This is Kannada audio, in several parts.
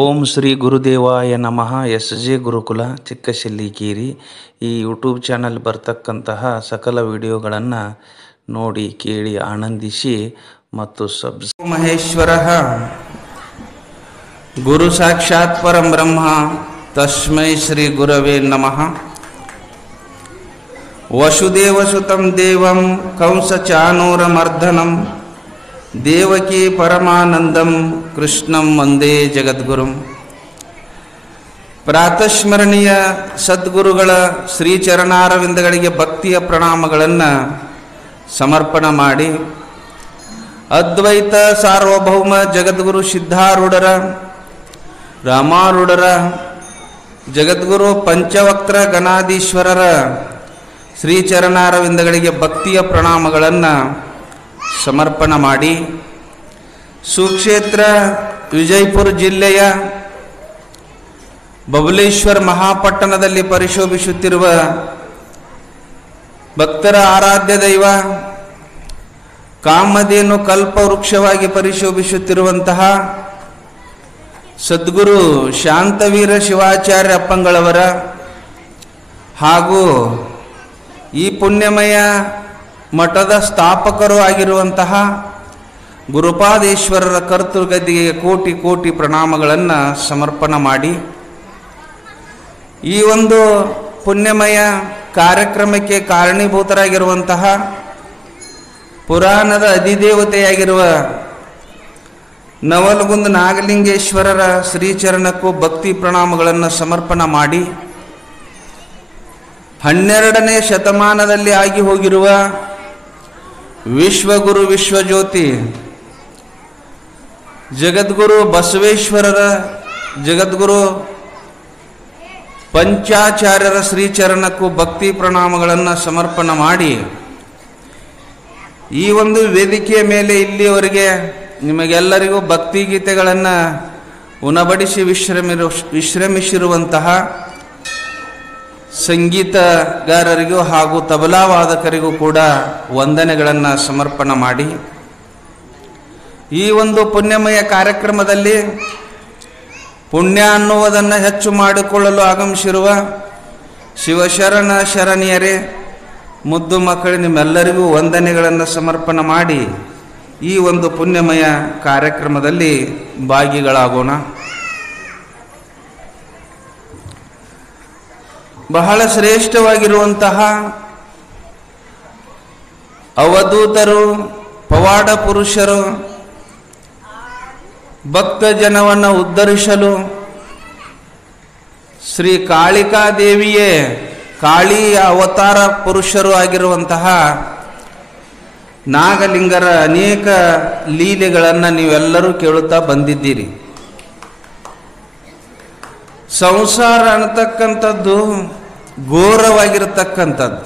ಓಂ ಶ್ರೀ ಗುರುದೇವಾಯ ನಮಃ. ಎಸ್.ಜೆ. ಗುರುಕುಲ ಚಿಕ್ಕಶೆಲ್ಲಿಕೇರಿ. ಈ ಯೂಟ್ಯೂಬ್ ಚಾನಲ್ ಬರ್ತಕ್ಕಂತಹ ಸಕಲ ವಿಡಿಯೋಗಳನ್ನು ನೋಡಿ ಕೇಳಿ ಆನಂದಿಸಿ ಮತ್ತು ಮಹೇಶ್ವರ ಗುರು ಸಾಕ್ಷಾತ್ ಪರಂ ಬ್ರಹ್ಮ ತಸ್ಮೈ ಶ್ರೀ ಗುರವೇ ನಮಃ. ವಸುದೇವಸುತಂ ದೇವಂ ಕಂಸ ಚಾನೂರಮರ್ದನಂ ದೇವಕಿ ಪರಮಾನಂದಂ ಕೃಷ್ಣಂ ವಂದೇ ಜಗದ್ಗುರುಂ. ಪ್ರಾತಸ್ಮರಣೀಯ ಸದ್ಗುರುಗಳ ಶ್ರೀಚರಣಾರವಿಂದಗಳಿಗೆ ಭಕ್ತಿಯ ಪ್ರಣಾಮಗಳನ್ನು ಸಮರ್ಪಣ ಮಾಡಿ, ಅದ್ವೈತ ಸಾರ್ವಭೌಮ ಜಗದ್ಗುರು ಸಿದ್ಧಾರೂಢರ, ರಾಮಾರೂಢರ, ಜಗದ್ಗುರು ಪಂಚವಕ್ತ್ರ ಗಣಾಧೀಶ್ವರರ ಶ್ರೀಚರಣಾರವಿಂದಗಳಿಗೆ ಭಕ್ತಿಯ ಪ್ರಣಾಮಗಳನ್ನು ಸಮರ್ಪಣ ಮಾಡಿ, ಸುಕ್ಷೇತ್ರ ವಿಜಯಪುರ ಜಿಲ್ಲೆಯ ಬಬಲೇಶ್ವರ ಮಹಾಪಟ್ಟಣದಲ್ಲಿ ಪರಿಶೋಭಿಸುತ್ತಿರುವ ಭಕ್ತರ ಆರಾಧ್ಯ ದೈವ, ಕಾಮಧೇನು ಕಲ್ಪವೃಕ್ಷವಾಗಿ ಪರಿಶೋಭಿಸುತ್ತಿರುವಂತಹ ಸದ್ಗುರು ಶಾಂತವೀರ ಶಿವಾಚಾರ್ಯ ಅಪ್ಪಂಗಳವರ ಹಾಗೂ ಈ ಪುಣ್ಯಮಯ ಮಠದ ಸ್ಥಾಪಕರು ಆಗಿರುವಂತಹ ಗುರುಪಾದೇಶ್ವರರ ಕರ್ತೃಗದ್ದಿಗೆ ಕೋಟಿ ಕೋಟಿ ಪ್ರಣಾಮಗಳನ್ನು ಸಮರ್ಪಣ ಮಾಡಿ, ಈ ಒಂದು ಪುಣ್ಯಮಯ ಕಾರ್ಯಕ್ರಮಕ್ಕೆ ಕಾರಣೀಭೂತರಾಗಿರುವಂತಹ ಪುರಾಣದ ಅಧಿದೇವತೆಯಾಗಿರುವ ನವಲಗುಂದ ನಾಗಲಿಂಗೇಶ್ವರರ ಶ್ರೀಚರಣಕ್ಕೂ ಭಕ್ತಿ ಪ್ರಣಾಮಗಳನ್ನು ಸಮರ್ಪಣ ಮಾಡಿ, 12ನೇ ಶತಮಾನದಲ್ಲಿ ಆಗಿ ಹೋಗಿರುವ ವಿಶ್ವಗುರು ವಿಶ್ವಜ್ಯೋತಿ ಜಗದ್ಗುರು ಬಸವೇಶ್ವರರ, ಜಗದ್ಗುರು ಪಂಚಾಚಾರ್ಯರ ಶ್ರೀಚರಣಕ್ಕೂ ಭಕ್ತಿ ಪ್ರಣಾಮಗಳನ್ನು ಸಮರ್ಪಣ ಮಾಡಿ, ಈ ಒಂದು ವೇದಿಕೆಯ ಮೇಲೆ ಇಲ್ಲಿಯವರೆಗೆ ನಿಮಗೆಲ್ಲರಿಗೂ ಭಕ್ತಿ ಗೀತೆಗಳನ್ನು ಉಣಬಡಿಸಿ ವಿಶ್ರಮಿಸಿರುವಂತಹ ಸಂಗೀತಗಾರರಿಗೂ ಹಾಗೂ ತಬಲಾವಾದಕರಿಗೂ ಕೂಡ ವಂದನೆಗಳನ್ನು ಸಮರ್ಪಣ ಮಾಡಿ, ಈ ಒಂದು ಪುಣ್ಯಮಯ ಕಾರ್ಯಕ್ರಮದಲ್ಲಿ ಪುಣ್ಯ ಅನ್ನುವುದನ್ನು ಹೆಚ್ಚು ಮಾಡಿಕೊಳ್ಳಲು ಆಗಮಿಸಿರುವ ಶಿವಶರಣ ಶರಣಿಯರೇ, ಮುದ್ದು ಮಕ್ಕಳು, ನಿಮ್ಮೆಲ್ಲರಿಗೂ ವಂದನೆಗಳನ್ನು ಸಮರ್ಪಣ ಮಾಡಿ ಈ ಒಂದು ಪುಣ್ಯಮಯ ಕಾರ್ಯಕ್ರಮದಲ್ಲಿ ಭಾಗಿಗಳಾಗೋಣ. ಬಹಳ ಶ್ರೇಷ್ಠವಾಗಿರುವಂತಹ ಅವಧೂತರು, ಪವಾಡ ಪುರುಷರು, ಭಕ್ತ ಜನವನ್ನು ಉದ್ಧರಿಸಲು ಶ್ರೀ ಕಾಳಿಕಾದೇವಿಯೇ ಕಾಳಿಯ ಅವತಾರ ಪುರುಷರು ಆಗಿರುವಂತಹ ನಾಗಲಿಂಗರ ಅನೇಕ ಲೀಲೆಗಳನ್ನು ನೀವೆಲ್ಲರೂ ಕೇಳುತ್ತಾ ಬಂದಿದ್ದೀರಿ. ಸಂಸಾರ ಅನ್ನತಕ್ಕಂಥದ್ದು ಘೋರವಾಗಿರತಕ್ಕಂಥದ್ದು.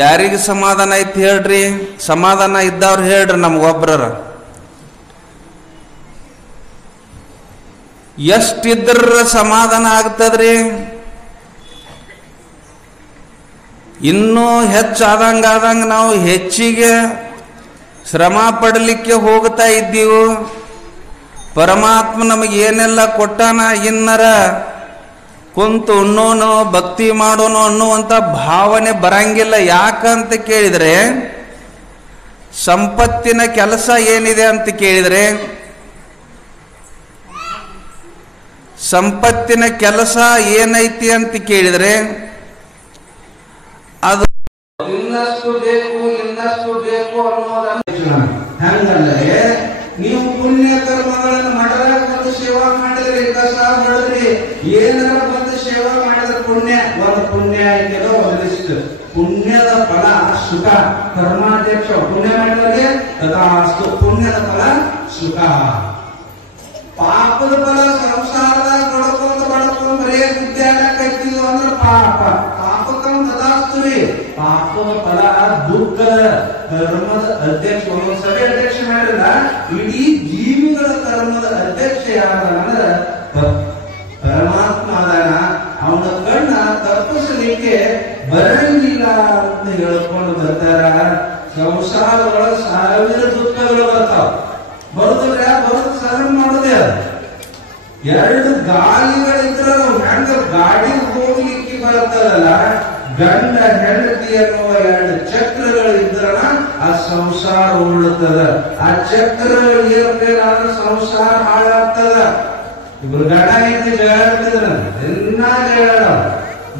ಯಾರಿಗೆ ಸಮಾಧಾನ ಐತಿ ಹೇಳ್ರಿ? ಸಮಾಧಾನ ಇದ್ದವ್ರು ಹೇಳ್ರಿ ನಮಗೊಬ್ಬರ. ಎಷ್ಟಿದ್ರ ಸಮಾಧಾನ ಆಗ್ತದ್ರಿ? ಇನ್ನೂ ಹೆಚ್ಚಾದಂಗ ನಾವು ಹೆಚ್ಚಿಗೆ ಶ್ರಮ ಪಡಲಿಕ್ಕೆ ಹೋಗ್ತಾ ಇದ್ದೀವಿ. ಪರಮಾತ್ಮ ನಮಗೆ ಏನೆಲ್ಲ ಕೊಟ್ಟಾನ, ಇನ್ನರ ಕುಂತು ಉಣ್ಣೋನು ಭಕ್ತಿ ಮಾಡೋನು ಅನ್ನುವಂಥ ಭಾವನೆ ಬರಂಗಿಲ್ಲ. ಯಾಕಂತ ಕೇಳಿದರೆ, ಸಂಪತ್ತಿನ ಕೆಲಸ ಏನಿದೆ ಅಂತ ಕೇಳಿದರೆ, ಸಂಪತ್ತಿನ ಕೆಲಸ ಏನೈತಿ ಅಂತ ಕೇಳಿದರೆ, ಅದು ಇನ್ನಷ್ಟು ಬೇಕು ಇನ್ನಷ್ಟು ಬೇಕು ಅನ್ನೋದನ್ನ ಹಂಗಲ್ಲೇ ನೀವು ಪುಣ್ಯ ಕರ್ಮಗಳನ್ನು ಮಾಡಲಾಗ ಬಂದು ಸೇವಾ ಮಾಡಿದ್ರಿ, ಕಸ ಮಾಡಿದ್ರಿ, ಏನಾರ ಬಂದು ಸೇವಾ ಮಾಡಿದ್ರೆ ಪುಣ್ಯ, ಒಂದು ಪುಣ್ಯ ಆಯ್ತೇನೋ ಒಂದಿಷ್ಟು ಪುಣ್ಯದ ಫಲ ಸುಖ. ಕರ್ಮಾಧ್ಯಕ್ಷ ಪುಣ್ಯ ಮಾಡಿದ್ರೆ ತಥಾಸ್ತು, ಪುಣ್ಯದ ಫಲ ಸುಖ. ಪಾಪದ ಫಲ ಸಂಸಾರದಾಗ ಬಡ್ಕೊಂಡು ಬರೇ ವಿದ್ಯಾಲಯಕ್ಕಿದ್ವು ಅಂದ್ರೆ ಪಾಪ, ಪಾಪಕ್ಕಂತ ತಥಾಸ್ತುರಿ. ಪಾಪದ ಫಲ ದುಃಖ. ಕರ್ಮದ ಅಧ್ಯಕ್ಷ ಒಂದೊಂದ್ಸರಿ ಅಧ್ಯಕ್ಷ ಮಾಡಿಲ್ಲ, ಇಡೀ ಜೀವಿಗಳ ಕರ್ಮದ ಅಧ್ಯಕ್ಷ ಯಾರಂದ್ರೆ ಪರಮಾತ್ಮ ಅದಾನ. ಅವನ ಕಣ್ಣ ತಪ್ಪಿಸಲಿಕ್ಕೆ ಬರಂಗಿಲ್ಲ ಅಂತ ಹೇಳ್ಕೊಂಡು ಬರ್ತಾರ. ಸಂಸಾರದೊಳಗೆ 1000 ದುಃಖಗಳು ಬರ್ತಾವ. ಬರುದಿಲ್ಲ, ಬರೋದು ಸಹನ ಮಾಡೋದೇ. ಎರಡು ಗಾಲಿಗಳಿದ್ರ ಹೆಂಗ ಗಾಡಿ ಹೋಗ್ಲಿಕ್ಕೆ ಬರ್ತದಲ್ಲ, ಗಂಡ ಹೆಂಡತಿ ಅನ್ನುವ ಎರಡು ಚಕ್ರಗಳಿದ್ರ ಆ ಸಂಸಾರ ಉಳ್ಳುತ್ತದ. ಆ ಚಕ್ರಗಳು ಏರ್ಬೇಕಾದ್ರೆ ಸಂಸಾರ ಹಾಳಾಗ್ತದ. ಇಬ್ರು ಗಂಡ ಹೆಂಡತಿ ಜಗಾಡ್ತಿದ್ರ,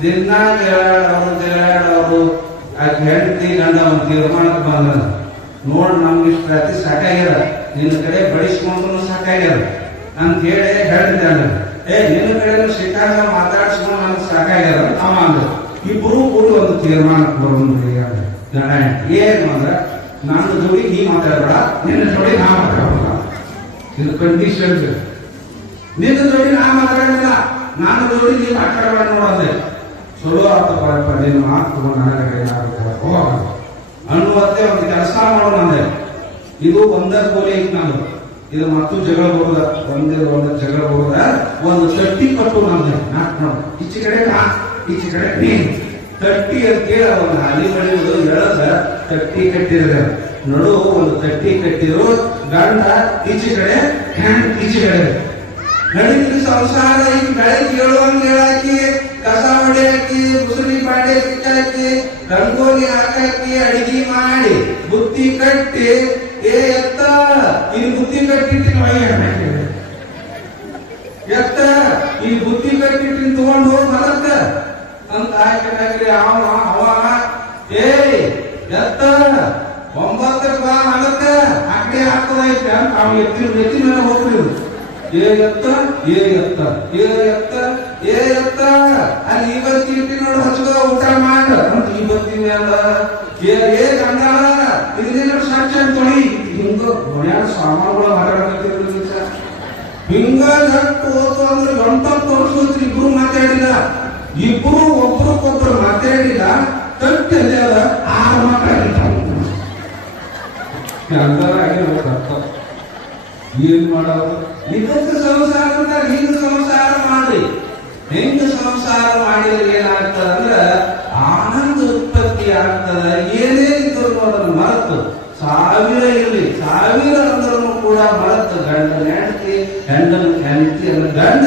ದಿನ ಜಗಾಡೋರು ಆಕೆ ಹೆಂಡತಿ ಗಂಡ ಒಂದು ತೀರ್ಮಾನಕ್ಕೆ ಬಂದ್ರ, ನೋಡ್ ನಮ್ಗೆ ಇಷ್ಟ ರಾತ್ರಿ ಸಾಕಾಗ್ಯದ, ನಿನ್ನ ಕಡೆ ಬಡಿಸ್ಕೊಂಡ್ರು ಸಾಕಾಗ್ಯದ ಅಂತ ಹೇಳಿ ಹೇಳ್ತಿದ್ದ. ನಿನ್ನ ಕಡೆ ಸಿಕ್ಕಾಗ ಮಾತಾಡ್ಸ್ಕೊಂಡು ನನ್ಗೆ ಸಾಕಾಗ್ಯದ ಅವ ಅಂದ. ಇಬ್ರು ಕೂಡ ಒಂದು ತೀರ್ಮಾನಕ್ಕೆ ಬರೋದ್ರಿ ಗಂಡ ಹೆಂಡತಿ. ಏನು ಅಂದ್ರ, ನನ್ನ ಜೋಡಿ ನೀ ಮಾತಾಡ್ಬೇಡ, ನಿನ್ನ ಜೋಡಿ ನಾ ಮಾತಾಡಬೇಡ. ಇದು ಕಂಡೀಷನ್. ನಿನ್ನ ಜೋಡಿ ನಾ ಮಾತಾಡೋದಿಲ್ಲ, ನನ್ನ ಜೋಡಿ ನೀ ಮಾತಾಡಬೇಡ ನೋಡೋದೆ. ಚಲೋ ಆತಪ್ಪ, ನೀನು ಮಾತು ನನಗೆ ಅನ್ನುವಂತೆ ಒಂದು ಕೆಲಸ ಮಾಡೋಣ ಅಂದೆ. ಇದು ಒಂದ ಕೋಲಿ ಐತಿ ನಾನು, ಇದು ಮತ್ತು ಜಗಳ ಬರುದ, ಒಂದೇ ಜಗಳ ಬರುದ, ಒಂದು ತಟ್ಟಿ ಕಟ್ಟು ನಮ್ದೆ. ನೋಡಿ ಈಚೆ ಕಡೆ ಈಚೆ ಕಡೆ ನೀನ್ ತಟ್ಟಿ ಅಂತ ಹೇಳಿ ಒಂದು ಹಾಲಿ ಬಳಿಯೋದು ಎಳದ ತಟ್ಟಿ ಕಟ್ಟಿದ್ರೆ ನಡು ಒಂದು ತಟ್ಟಿ ಕಟ್ಟಿದ್ರು, ಗಂಡ ಈಚೆ ಕಡೆ ಹೆಣ್ಣು ಈಚೆ ಕಡೆ ನಡೀತಿ ಸಂಸಾರ. ಈಗ ಬೆಳಗ್ಗೆ ಹೇಳುವಂಗ ಹೇಳಾಕಿ, ಕಸ ಹೊಡೆಯಾಕಿ, ಮುಸುರಿ ಬಾಂಡೆ ಸಿಕ್ಕಾಕಿ, ರಂಗೋಲಿ ಹಾಕಾಕಿ, ಅಡಿಗೆ ಮಾಡಿ ಬುತ್ತಿ ಕಟ್ಟಿ, ಎತ್ತ ಈ ಬುತ್ತಿ ಕಟ್ಟಿಟ್ಟಿನ ಎತ್ತ ಈ ಬುತ್ತಿ ಕಟ್ಟಿಟ್ಟಿನ ತಗೊಂಡು ಹೋಗಿ ಮಲಕ್ಕ ಅಂತ ಹಾಕಿ ಅವ ಎತ್ತ 9ಕ್ಕೆ ಬಾ ಮಲಕ್ಕ ಆಕಡೆ ಹಾಕೋದೈತೆ ಅಂತ ಅವ್ ಎತ್ತಿ ಮೇಲೆ ಹೋಗ್ರಿ. ಎತ್ತ ಅಲ್ಲಿ ಈ ಬತ್ತಿ ಇಟ್ಟಿ ನೋಡಿ ಹಚ್ಕೋ, ಊಟ ಮಾಡ ಅಂತ ಈ ಬತ್ತಿ ಮೇಲೆ ಗಂಡ ಇದನ್ನ ಸಾಕ್ಷಿ ಅಂತ ತೊಳಿ ಹಿಂಗ ಮನ್ಯಾಗ ಸಾಮಾನುಗಳ ಮಾತಾಡಕತ್ತಿರ್ಲಿ. ಹಿಂಗ ಗಟ್ಟು ಹೋತು ಅಂದ್ರೆ ಗಂಟ ತೋರಿಸೋದ್ರಿ. ಇಬ್ರು ಮಾತಾಡಿಲ್ಲ, ಇಬ್ರು ಒಬ್ರಕ್ಕೊಬ್ರು ಮಾತಾಡಿಲ್ಲ. ತಟ್ಟಲ್ಲಿ ಅದ 6 ಮಾತಾಡಿಲ್ಲ. ಏನ್ ಮಾಡೋದು? ಇದಕ್ಕೆ ಸಂಸಾರ ಅಂತ ಹಿಂಗ ಸಂಸಾರ ಮಾಡಿ, ಹೆಂಗ ಸಂಸಾರ ಮಾಡಿದ್ರೆ ಏನಾಗ್ತದ ಅಂದ್ರ ಆನಂದ ಉತ್ಪತ್ತಿ ಆಗ್ತದ. ಏನೇ ಇದ್ರು ಅದನ್ನು ಮರೆತು, 1000 ಇರಲಿ 1000 ಅಂದ್ರೂ ಕೂಡ ಮರೆತು, ಗಂಡನ ಹೆಂಡತಿ ಅನ್ನ ಗಂಡ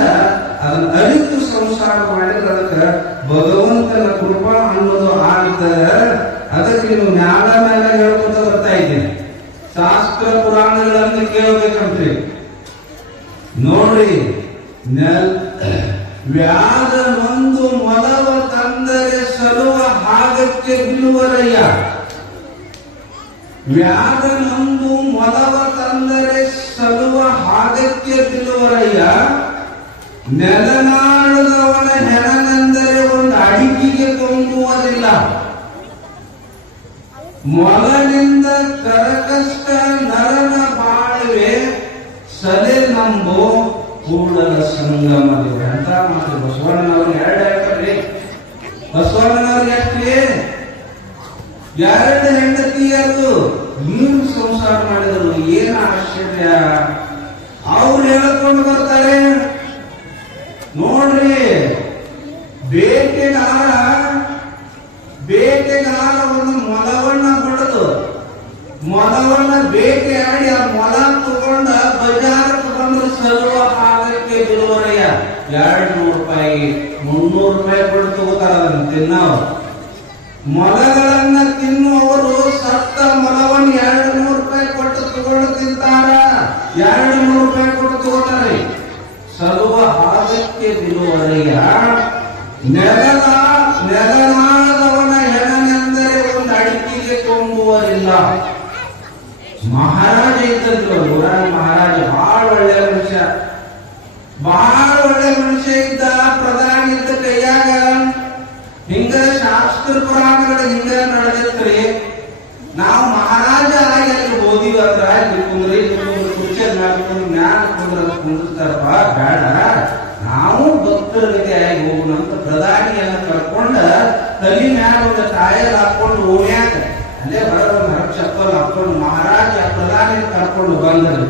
ಅದನ್ನ ಅರಿತು ಸಂಸಾರ ಮಾಡಿದ್ರೆ ಅದಕ್ಕೆ ಭಗವಂತನ ಕೃಪಾ ಅನ್ನೋದು ಆಗ್ತದ. ಅದಕ್ಕೆ ನೀವು ಜ್ಞಾನ ಮೇಲೆ ಹೇಳ್ಕೊಂತ ಬರ್ತಾ ಇದ್ದೀನಿ. ಶಾಸ್ತ್ರ ಪುರಾಣಗಳನ್ನು ಕೇಳಬೇಕಂತ್ರಿ. ನೋಡಿ, ವ್ಯಾಧ ನೊಂದು ಮೊಲವ ತಂದರೆ ಸಲುವ ಹಾಗಕ್ಕೆ ಬಿಳುವರಯ್ಯ. ವ್ಯಾಧ ನೊಂದು ಮೊಲವ ತಂದರೆ ಸಲುವ ಹಾಗಕ್ಕೆ ಬಿಳುವರಯ್ಯ. ನೆಲನಾಡದವನ ಹೆಣನೆಂದರೆ ಒಂದು ಅಡಿಕೆಗೆ ಕೊಂಬುವುದಿಲ್ಲ. ಮೊಲನಿಂದ ಕರಕಷ್ಟ ನರನ ಬಾಳುವೆ ಸಲೆ ನಂಬು ಕೂಡಲ ಸಂಗಮದಿವೆ ಅಂತ ಮಾತು ಬಸವಣ್ಣನವ್ರಿಗೆ 2 ಹೇಳ್ತಾರ್ರಿ. ಬಸವಣ್ಣನವ್ರಿಗೆ ಎಷ್ಟ್ರಿ? 2 ಹೆಂಡತಿಯರು ಏನು ಸಂಸಾರ ಮಾಡಿದ್ರು, ಏನು ಆಶ್ಚರ್ಯ. ಅವ್ರು ಹೇಳ್ಕೊಂಡು ಬರ್ತಾರೆ ನೋಡ್ರಿ, ಬೇಟೆಗಾರ ಒಂದು ಮೊಲವನ್ನ ಬಡದು, ಮೊಲವನ್ನ ಬೇಟೆಯಾಡಿ ಆ ಮೊಲ ತಗೊಂಡ ಬಜಾರಕ್ಕೆ ಬಂದು ಸಲುವ ಹಾಗಕ್ಕೆ ಬಿಡುವರಯ್ಯ. 200 ರೂಪಾಯಿ 300 ರೂಪಾಯಿ ಕೊಟ್ಟು ತಗೋತಾರ ಅದನ್ನ ತಿನ್ನೋರು. ಮೊಲಗಳನ್ನ ತಿನ್ನುವವರು ಸತ್ತ ಮೊಲವನ್ನು 200 ರೂಪಾಯಿ ಕೊಟ್ಟು ತಗೊಂಡು ತಿಂತಾರ. 200 ರೂಪಾಯಿ ಕೊಟ್ಟು ತಗೋತಾರೆ. ಸಲುವ ಹಾಗಕ್ಕೆ ಬಿಡುವರಯ್ಯ. ನೆಲನಾದವನ ಹೆಣನೆಂದರೆ ಒಂದು ಅಡಿಕೆಗೆ ಕೊಂಬುವರಿಲ್ಲ. ಮಹಾರಾಜ ಇದ್ದರು, ಮಹಾರಾಜ ಬಹಳ ಒಳ್ಳೆ ಮನುಷ್ಯ, ಬಹಳ ಒಳ್ಳೆ ಮನುಷ್ಯ ಇದ್ದ. ಪ್ರಧಾನಿ ಇದ್ದ ಕೈಯಾಗ ಹಿಂಗ ಶಾಸ್ತ್ರ ಪುರಾಣಗಳು ಹಿಂಗ ನಡೆದಿರ್ತೀರಿ. ನಾವು ಮಹಾರಾಜ ಆಗಿ ಅಲ್ಲಿ ಹೋದಿವಿ ಅಂದ್ರ ಕುಂದ್ರಿ ಕುರ್ಚಿ ಮಾಡ್ಕೊಂಡು ಜ್ಞಾನ ಕುಂದಿರ್ತಾರಪ್ಪ, ಬೇಡ ನಾವು ಭಕ್ತರ ರೀತಿಯಾಗಿ ಹೋಗೋಣ ಅಂತ ಪ್ರಧಾನಿಯನ್ನ ಕರ್ಕೊಂಡ ತಲೆ ಮ್ಯಾಲ ಒಂದು ಟೈರ್ ಹಾಕೊಂಡು ಓಣ್ಯಾಕ ಅಲ್ಲೇ ಬರೋ ಚಪ್ಪಲ್ ಹಾಕೊಂಡು ಮಹಾರಾಜ ಪ್ರಧಾನಿ ಕರ್ಕೊಂಡು ಬಂದರು.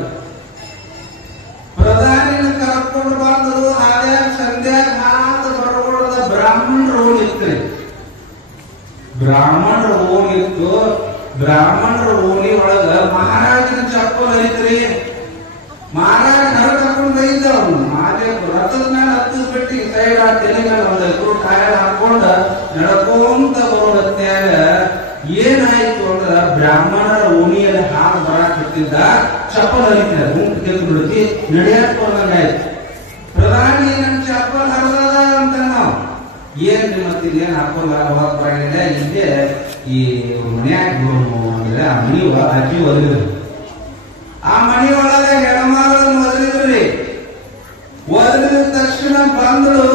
ಪ್ರಧಾನಿನ ಕರ್ಕೊಂಡು ಬಂದರು. ಹಾದ್ಯಾಗ ಸಂಧ್ಯಾಗ ಹಾದ ಬರಗೊಳ್ಳದ ಬ್ರಾಹ್ಮಣರ ಓಣಿತ್ರಿ. ಬ್ರಾಹ್ಮಣರ ಓಣಿತ್ತು. ಬ್ರಾಹ್ಮಣರ ಓಣಿ ಒಳಗ ಮಹಾರಾಜನ ಚಪ್ಪಲ್ ಐತ್ರಿ. ಮಹಾರಾಜ ಹೊರ ಕರ್ಕೊಂಡು ಬೈದ ಅವನು. ಮಾದೇ ಸೈಡ್ ಆ ತೆಲಿಗೆ ಒಂದು ಎಕರು ಟೈರ್ ಹಾಕೊಂಡ ನಡ್ಕೊಂತ ಬರೋ ಹೊತ್ನ್ಯಾಗ ಏನಾಯ್ತು ಅಂದ್ರ ಬ್ರಾಹ್ಮಣರ ಓಣಿಯಲ್ಲಿ ಹಾಲು ಬರಾಕತ್ತಿದ್ದ ಚಪ್ಪಲ್ ಹರಿತಿದ ಗುಂಪು ತೆಗೆದು ಬಿಡ್ತಿ ನಡೆಯಾಕ್ ಬಂದಂಗಾಯ್ತು. ಪ್ರಧಾನಿ ನನ್ ಚಪ್ಪಲ್ ಹರಿದ ಅಂತ ನಾವು ಏನ್ ಮತ್ತಿದೇನ್ ಹಾಕೊಂಡ ಹೋಗಕ್ ಬರಂಗಿಲ್ಲ, ಇಲ್ಲೇ ಈ ಮನ್ಯಾಗ ಅಂದ್ರೆ ಆ ಮನಿ ಅಜ್ಜಿ ಒದಗಿದ್ರು. ಆ ಮನಿ ಒಳಗ ಹೆಣ್ಮಗಳನ್ನು ಒದಗಿದ್ರಿ. ಒದಗಿದ ತಕ್ಷಣ ಬಂದ್ರು,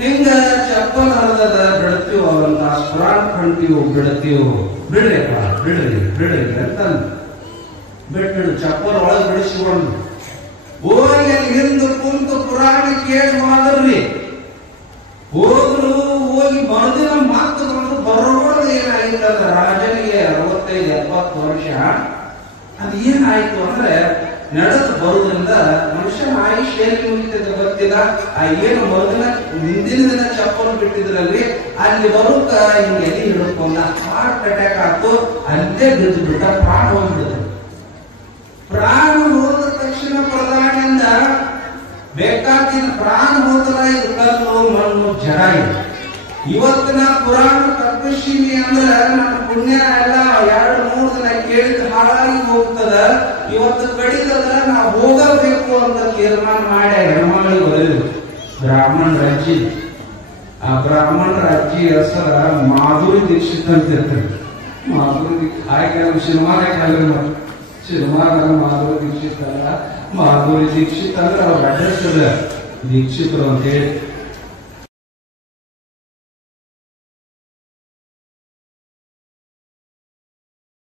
ಹಿಂಗ ಚಪ್ಪಲ್ ಹರಿದ ಬಿಡ್ತೀವ ಅಂತ ಸ್ಪ್ರಾನ್ ಕಂತೀವ್ ಬಿಡ್ತೀವ್, ಬಿಡ್ರಿಪ್ಪ ಬಿಡ್ರಿ ಅಂತಂದು ಬಿಟ್ಟು ಚಪ್ಪಲ್ ಒಳಗೆ ಬಿಡಿಸಿಕೊಂಡು ಹೋಗಿ ಹಿಂದೆ ಕುಂತು ಪುರಾಣ ಕೇಳಿ ಮಾಡಿದ್ರಿ. ಹೋದ್ರು ಹೋಗಿ ಮರುದಿನ ಮಾತು ಬರೋದು ಏನಾಯ್ತಂದ್ರ ರಾಜನಿಗೆ 65-70 ವರ್ಷ. ಅದು ಏನಾಯ್ತು ಅಂದ್ರೆ ನಡೆದು ಬರುವುದರಿಂದ ಮನುಷ್ಯನ ಆಯುಷ್ ಏನ್ ಮುಗಿತದೆ ಗೊತ್ತಿಲ್ಲ. ಆ ಏನು ಮರುದಿನ ಹಿಂದಿನ ದಿನ ಚಪ್ಪಲು ಬಿಟ್ಟಿದ್ರಲ್ಲಿ ಅಲ್ಲಿ ಬರುತ್ತ ಹಿಂಗೆ ಎಲ್ಲಿ ಹಿಡ್ಕೊಂಡ ಹಾರ್ಟ್ ಅಟ್ಯಾಕ್ ಆಯ್ತು. ಅಲ್ಲೇ ಬಿದ್ದು ಬಿಟ್ಟ, ಪ್ರಾಣ ಹೋಗ್ಬಿಡುತ್ತೆ. ಪ್ರಾಣ ಹೋದ ತಕ್ಷಣ ಪ್ರಧಾನಿಯಿಂದ ಬೇಕಾದ ಪ್ರಾಣ ಹೋದಲ್ಲ, ಇದು ಕಲ್ಲು ಮಣ್ಣು ಜಡ ಇದೆ. ಇವತ್ತಿನ ಪುರಾಣ ತಪಸ್ವಿನಿ ಅಂದ್ರೆ ನನ್ನ ಪುಣ್ಯ ಎಲ್ಲ 2-3 ದಿನ ಕೇಳಿದ ಹಾಳಾಗಿ ಹೋಗ್ತದ, ಇವತ್ತು ಕಡಿತದ, ನಾವು ಹೋಗಬೇಕು ಅಂತ ತೀರ್ಮಾನ ಮಾಡಿ ಹೆಣ್ಮಗಳಿಗೆ ಬರೆದ್ರು ಬ್ರಾಹ್ಮಣರ ಅಜ್ಜಿ. ಆ ಬ್ರಾಹ್ಮಣರ ಅಜ್ಜಿ ಹೆಸರ ಮಾಧುರಿ ದೀಕ್ಷಿತ್ ಅಂತ ಇರ್ತಾರೆ. ಮಾಧುರಿ ದೀಕ್ಷಿತ್ ಸಿನಿಮಾದ ಮಾಧುರಿ ದೀಕ್ಷಿತ್ ಅಲ್ಲ, ಮಾಧುರಿ ದೀಕ್ಷಿತ್ ಅಂದ್ರೆ ಅವ್ರ ಅಡ್ರೆಸ್ ಅದ ದೀಕ್ಷಿತರು ಅಂತ ಹೇಳಿ.